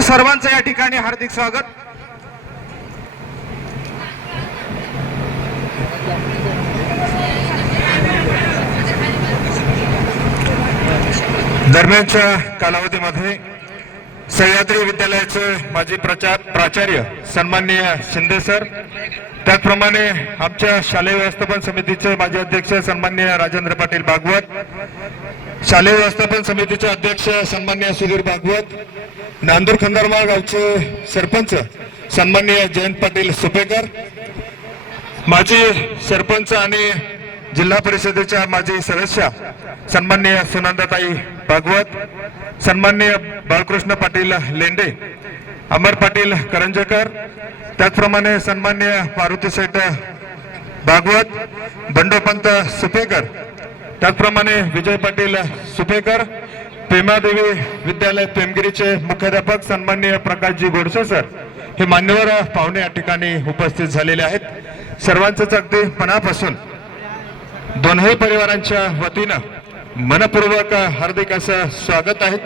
सर्वांचं या ठिकाणी हार्दिक स्वागत. दरम्यानच्या कालावधीमध्ये सह्याद्री विद्यालयाचे माजी प्रचार प्राचार्य सन्माननीय शिंदे सर त्याचप्रमाणे आमच्या शालेय व्यवस्थापन समितीचे माजी अध्यक्ष सन्माननीय राजेंद्र पाटील भागवत शालेय व्यवस्थापन समितीचे अध्यक्ष सन्मान्य सुधीर भागवत नांदूर खंदारमाळ गावचे सरपंच सन्मान्य जयंत पाटील सुपेकर माजी सरपंच आणि जिल्हा परिषदेच्या माजी सदस्या सन्मान्य सुनंदाताई भागवत सन्मान्य बाळकृष्ण पाटील लेंडे अमर पाटील करंजकर त्याचप्रमाणे सन्मान्य मारुती सेठ भागवत बंडोपंत सुपेकर त्याचप्रमाणे विजय पाटील सुपेकर पेमादेवी विद्यालय पेमगिरीचे मुख्याध्यापक सन्मान्य प्रकाशजी गोडसे सर हे मान्यवर पाहुणे या ठिकाणी उपस्थित झालेले आहेत. सर्वांचंच अगदी मनापासून दोनही परिवारांच्या वतीनं मनपूर्वक हार्दिक असं स्वागत आहे.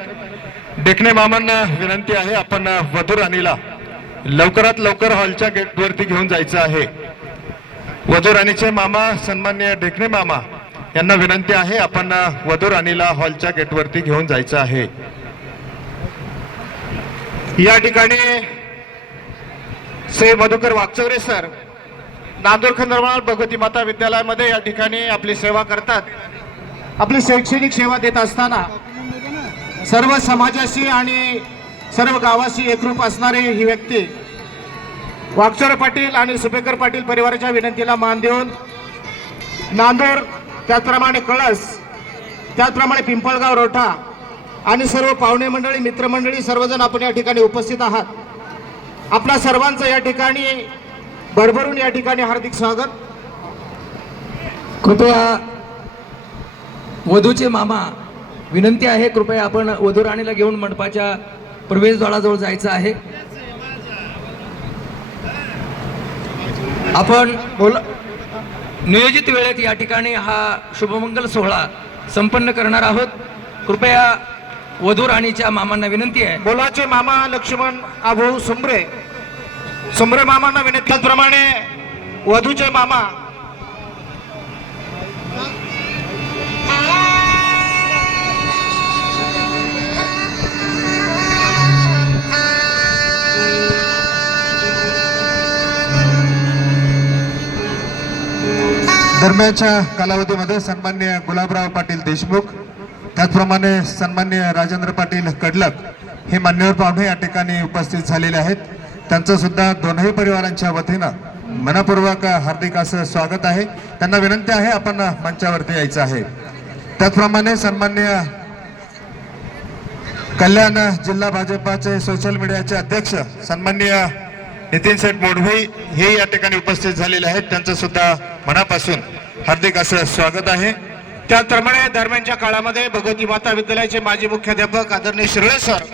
डेकणे मामांना विनंती आहे आपण वधू राणीला लवकरात लवकर हॉलच्या गेटवरती घेऊन जायचं आहे. वधू राणीचे मामा सन्मान्य डेकणे मामा यांना विनंती आहे आपण वधू राणीला हॉलच्या गेटवरती घेऊन जायचं आहे. या ठिकाणी श्री मधुकर वागचौरे सर नांदूर खंदरमाळ भगवती माता विद्यालयामध्ये या ठिकाणी आपली सेवा करतात. आपली शैक्षणिक सेवा देत असताना सर्व समाजाशी आणि सर्व गावाशी एकरूप असणारी ही व्यक्ती वागचोरे पाटील आणि सुपेकर पाटील परिवाराच्या विनंतीला मान देऊन नांदूर त्याचप्रमाणे कळस त्याचप्रमाणे पिंपळगाव रोठा आणि सर्व पाहुणे मंडळी मित्रमंडळी सर्वजण आपण या ठिकाणी उपस्थित आहात. आपल्या सर्वांचं या ठिकाणी भरभरून या ठिकाणी हार्दिक स्वागत. कृपया वधूचे मामा विनंती आहे कृपया आपण वधू राणीला घेऊन मंडपाच्या प्रवेशद्वाराजवळ जायचं आहे. आपण बोला नियोजित वेळेत या ठिकाणी हा शुभमंगल सोहळा संपन्न करणार आहोत. कृपया वधू राणीच्या मामांना विनंती आहे. बोलाचे मामा लक्ष्मण आभाऊ सुमरे. सुमरे मामांना विनंती त्याचप्रमाणे वधूचे मामा दरम्यानच्या कालावधीमध्ये सन्मान्य गुलाबराव पाटील देशमुख त्याचप्रमाणे सन्मान्य राजेंद्र पाटील कडलक हे मान्यवर पाहुणे या ठिकाणी उपस्थित झालेले आहेत. त्यांचं सुद्धा दोनही परिवारांच्या वतीनं मनपूर्वक हार्दिक असं स्वागत आहे. त्यांना विनंती आहे आपण मंचावरती यायचं आहे. त्याचप्रमाणे सन्मान्य कल्याण जिल्हा भाजपाचे सोशल मीडियाचे अध्यक्ष सन्मान्य नितीन शेठ मोडवी हे या ठिकाणी उपस्थित झालेले आहेत. त्यांचं सुद्धा मनापासून हार्दिक असं स्वागत आहे. त्याचप्रमाणे दरम्यानच्या काळामध्ये भगवती माता विद्यालयाचे माजी मुख्याध्यापक आदरणीय शिरळे सर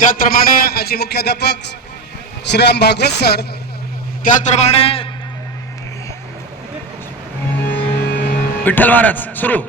त्याचप्रमाणे माजी मुख्याध्यापक श्रीराम भागवत सर त्याचप्रमाणे विठ्ठल महाराज. सुरू.